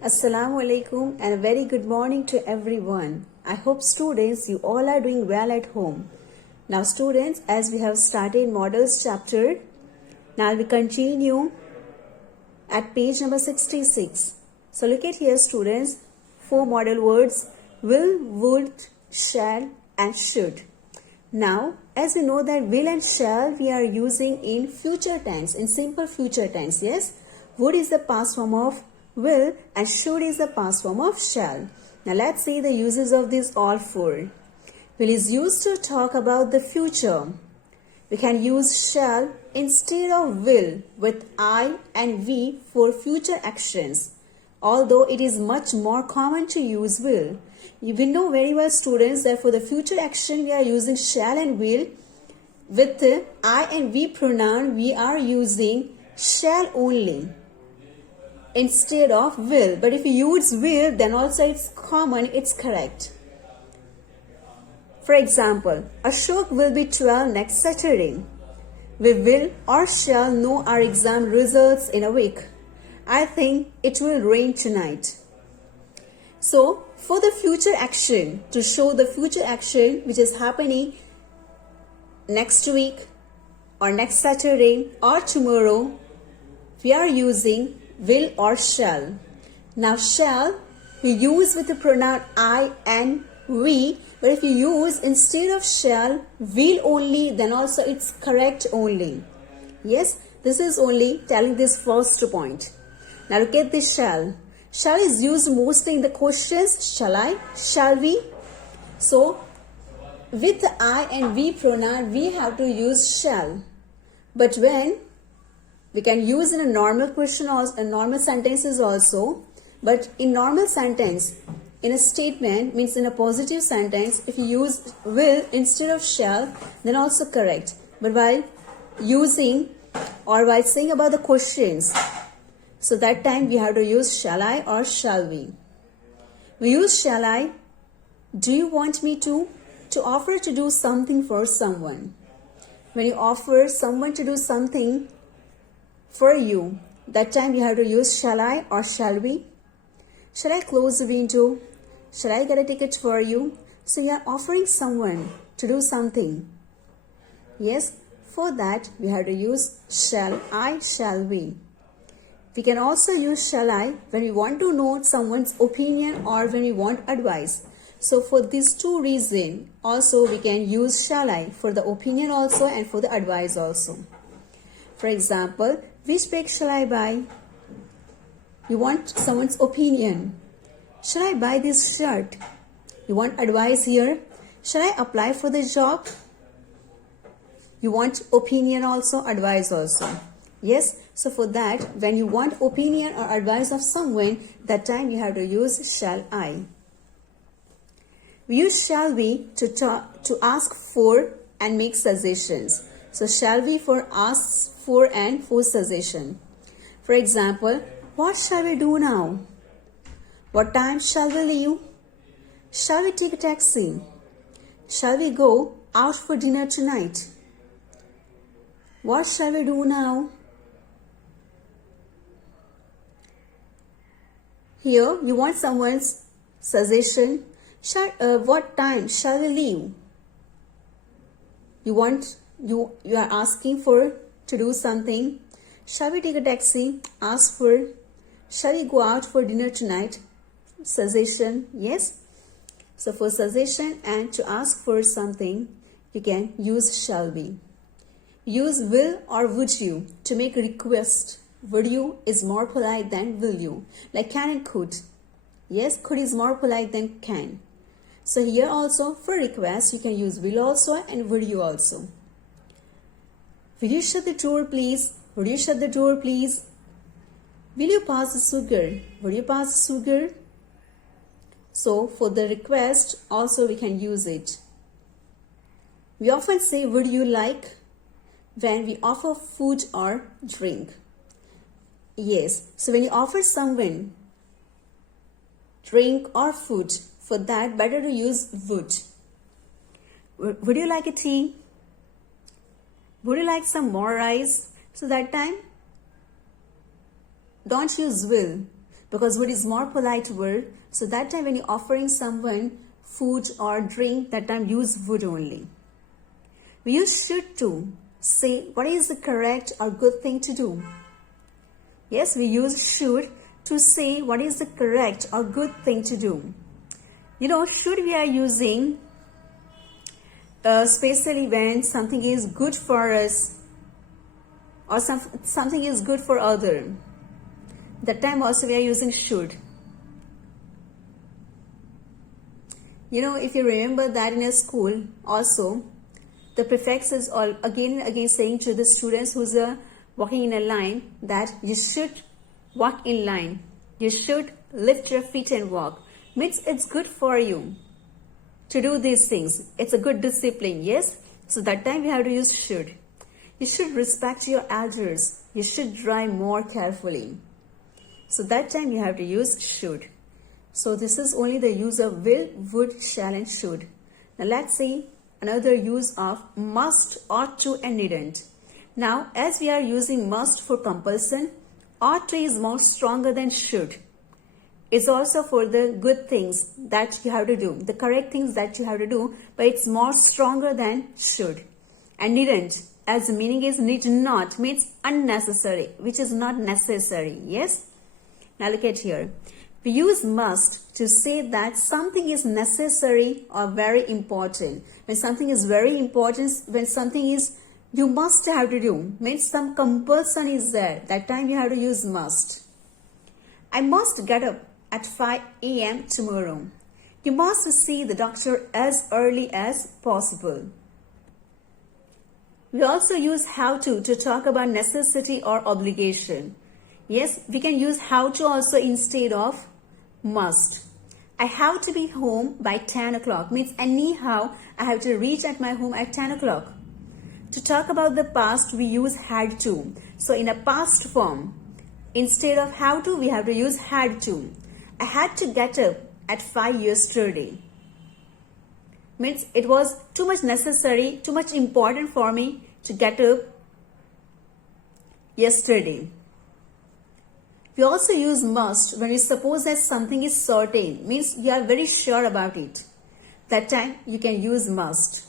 Assalamu alaikum and a very good morning to everyone. I hope students you all are doing well at home. Now students, as we have started Modals chapter, now we continue at page number 66. So look at here students, 4 modal words: will, would, shall and should. Now as we know that will and shall we are using in future tense, in simple future tense, yes? Would is the past form of will and should is the past form of shall. Now let's see the uses of these all 4. Will is used to talk about the future. We can use shall instead of will with I and we for future actions, although it is much more common to use will. You will know very well students that for the future action we are using shall and will. With I and we pronoun we are using shall only instead of will. But if you use will, then also it's common, it's correct. For example, Ashok will be 12 next Saturday. We will or shall know our exam results in a week. I think it will rain tonight. So, for the future action, to show the future action which is happening next week or next Saturday or tomorrow, we are using will or shall. Now shall we use with the pronoun I and we, but if you use instead of shall will only, then also it's correct only. Yes, this is only telling this first point. Now look at this shall. Shall is used mostly in the questions shall I, shall we. So with the I and we pronoun we have to use shall. But when we can use in a normal question or normal sentences also, but in normal sentence, in a statement, means in a positive sentence, if you use will instead of shall, then also correct. But while using or while saying about the questions, so that time we have to use shall I or shall we. We use shall I. Do you want me to offer to do something for someone. When you offer someone to do something for you, that time you have to use shall I or shall we. Shall I close the window? Shall I get a ticket for you? So you are offering someone to do something. Yes, for that we have to use shall I, shall we. We can also use shall I when we want to know someone's opinion or when we want advice. So for these 2 reasons also we can use shall I for the opinion also and for the advice also. For example, which bag shall I buy? You want someone's opinion. Shall I buy this shirt? You want advice here. Shall I apply for the job? You want opinion also, advice also. Yes, so for that, when you want opinion or advice of someone, that time you have to use shall I. We use shall we to ask for and make suggestions. So shall we for asks for and for suggestion. For example, what shall we do now? What time shall we leave? Shall we take a taxi? Shall we go out for dinner tonight? What shall we do now? Here you want someone's suggestion. What time shall we leave? You are asking for to do something. Shall we take a taxi? Ask for. Shall we go out for dinner tonight? Suggestion, yes. So for suggestion and to ask for something, you can use shall be. Use will or would you to make a request. Would you is more polite than will you. Like can and could. Yes, could is more polite than can. So here also for request you can use will also and would you also. Will you shut the door please? Would you shut the door please? Will you pass the sugar? Would you pass the sugar? So for the request also we can use it. We often say would you like when we offer food or drink. Yes, so when you offer someone drink or food, for that better to use would. Would you like a tea? Would you like some more rice? So that time don't use will. because would is more polite word. So that time when you're offering someone food or drink, that time use would only. We use should to say what is the correct or good thing to do. Yes, we use should to say what is the correct or good thing to do. You know, should we are using especially when something is good for us or something is good for other. That time also we are using should. You know, if you remember that in a school also, the prefect is all again and again saying to the students who's walking in a line that you should walk in line. You should lift your feet and walk. Means it's good for you to do these things. It's a good discipline, yes? So that time we have to use should. You should respect your elders. You should drive more carefully. So that time you have to use should. So this is only the use of will, would, shall and should. Now let's see another use of must, ought to and needn't. Now as we are using must for compulsion, ought to is more stronger than should. It's also for the good things that you have to do, the correct things that you have to do, but it's more stronger than should. And needn't, as the meaning is need not, means unnecessary, which is not necessary, yes? Now look at here. We use must to say that something is necessary or very important. When something is very important, when something is you must have to do, means some compulsion is there. That time you have to use must. I must get up at 5 a.m. tomorrow. You must see the doctor as early as possible. We also use how to talk about necessity or obligation. Yes, we can use how to also instead of must. I have to be home by 10 o'clock. Means anyhow, I have to reach at my home at 10 o'clock. To talk about the past, we use had to. So in a past form, instead of how to, we have to use had to. I had to get up at 5 yesterday. Means it was too much necessary, too much important for me to get up yesterday. We also use must when we suppose that something is certain, means you are very sure about it. That time you can use must.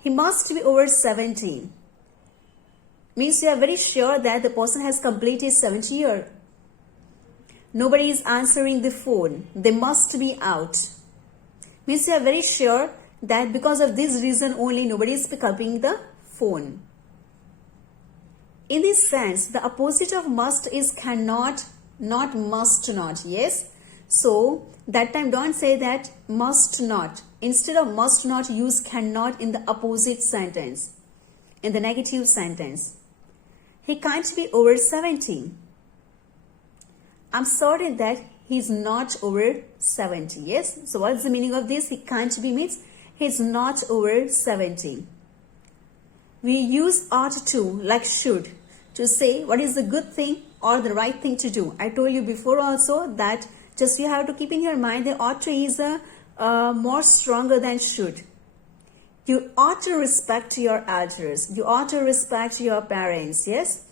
He must be over 70. Means you are very sure that the person has completed 70 years. Nobody is answering the phone. They must be out. Means you are very sure that because of this reason only nobody is picking the phone. In this sense, the opposite of must is cannot, not must not. Yes? So, that time don't say that must not. Instead of must not, use cannot in the opposite sentence. In the negative sentence. He can't be over 70. I'm certain that he's not over 70. Yes? So what's the meaning of this? He can't be means he's not over 70. We use ought to like should to say what is the good thing or the right thing to do. I told you before also that just you have to keep in your mind that ought to is more stronger than should. You ought to respect your elders. You ought to respect your parents. Yes?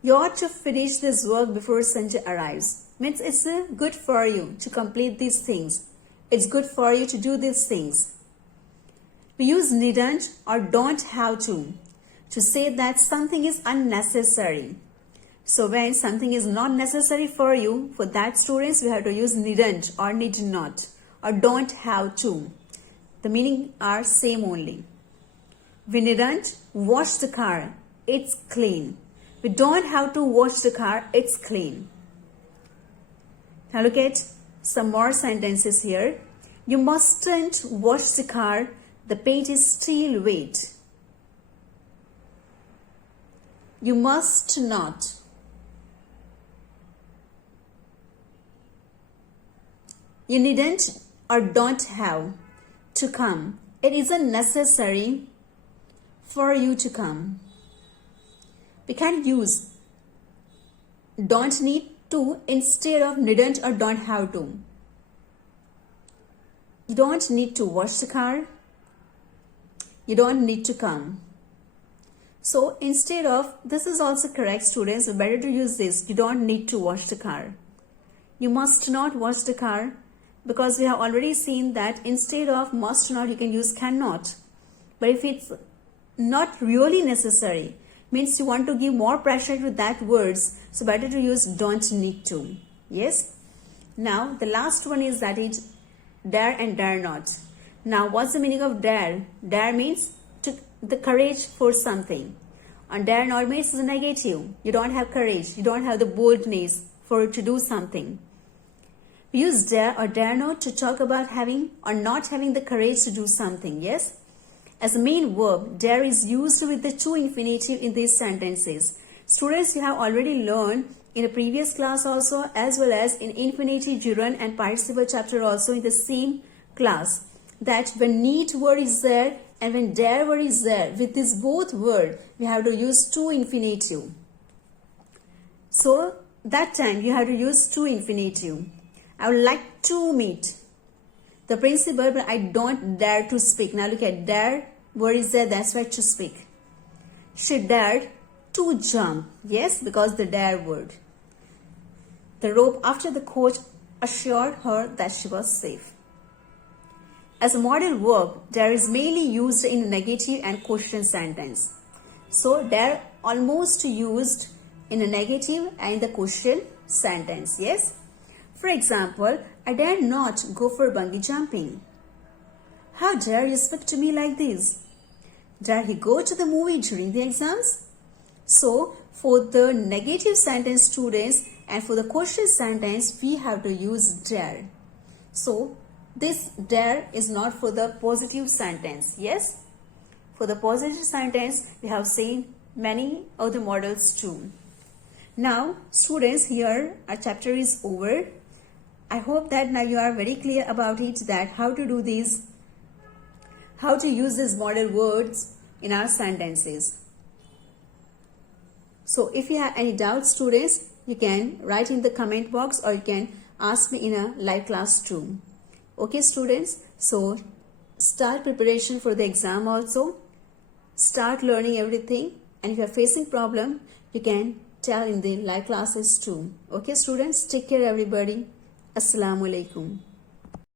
You ought to finish this work before Sunday arrives. Means it's good for you to complete these things. It's good for you to do these things. We use needn't or don't have to say that something is unnecessary. So when something is not necessary for you, for that students, we have to use needn't or need not or don't have to. The meaning are same only. We needn't wash the car. It's clean. We don't have to wash the car. It's clean. Now look at some more sentences here. You mustn't wash the car. The paint is still wet. You must not. You needn't or don't have to come. It isn't necessary for you to come. We can use don't need to instead of needn't or don't have to. You don't need to wash the car. You don't need to come. So instead of, this is also correct students, better to use this. You don't need to wash the car. You must not wash the car, because we have already seen that instead of must not, you can use cannot. But if it's not really necessary, means you want to give more pressure to that words, so better to use don't need to. Yes. Now the last one is that is dare and dare not. Now what's the meaning of dare? Dare means the courage for something, and dare not means the negative. You don't have courage, you don't have the boldness to do something. We use dare or dare not to talk about having or not having the courage to do something. Yes. As a main verb, dare is used with the to infinitive in these sentences. Students, you have already learned in a previous class also, as well as in infinitive, gerund and participle chapter also in the same class, that when need word is there and when dare word is there, with this both word, we have to use to infinitive. So that time you have to use to infinitive. I would like to meet the principal, but I don't dare to speak. Now look at dare, word is there, that's why to speak. She dared to jump. Yes, because the dare word. The rope after the coach assured her that she was safe. As a modal verb, dare is mainly used in negative and question sentence. So dare almost used in a negative and in the question sentence. Yes. For example, I dare not go for bungee jumping. How dare you speak to me like this? Dare he go to the movie during the exams? So, for the negative sentence, students, and for the question sentence, we have to use dare. So, this dare is not for the positive sentence. Yes? For the positive sentence, we have seen many of the models too. Now, students, here our chapter is over. I hope that now you are very clear about it, that how to do these, how to use these modal words in our sentences. So if you have any doubts, students, you can write in the comment box or you can ask me in a live class too. Okay, students, so start preparation for the exam also. Start learning everything, and if you are facing problem, you can tell in the live classes too. Okay, students, take care everybody. Assalamu alaikum.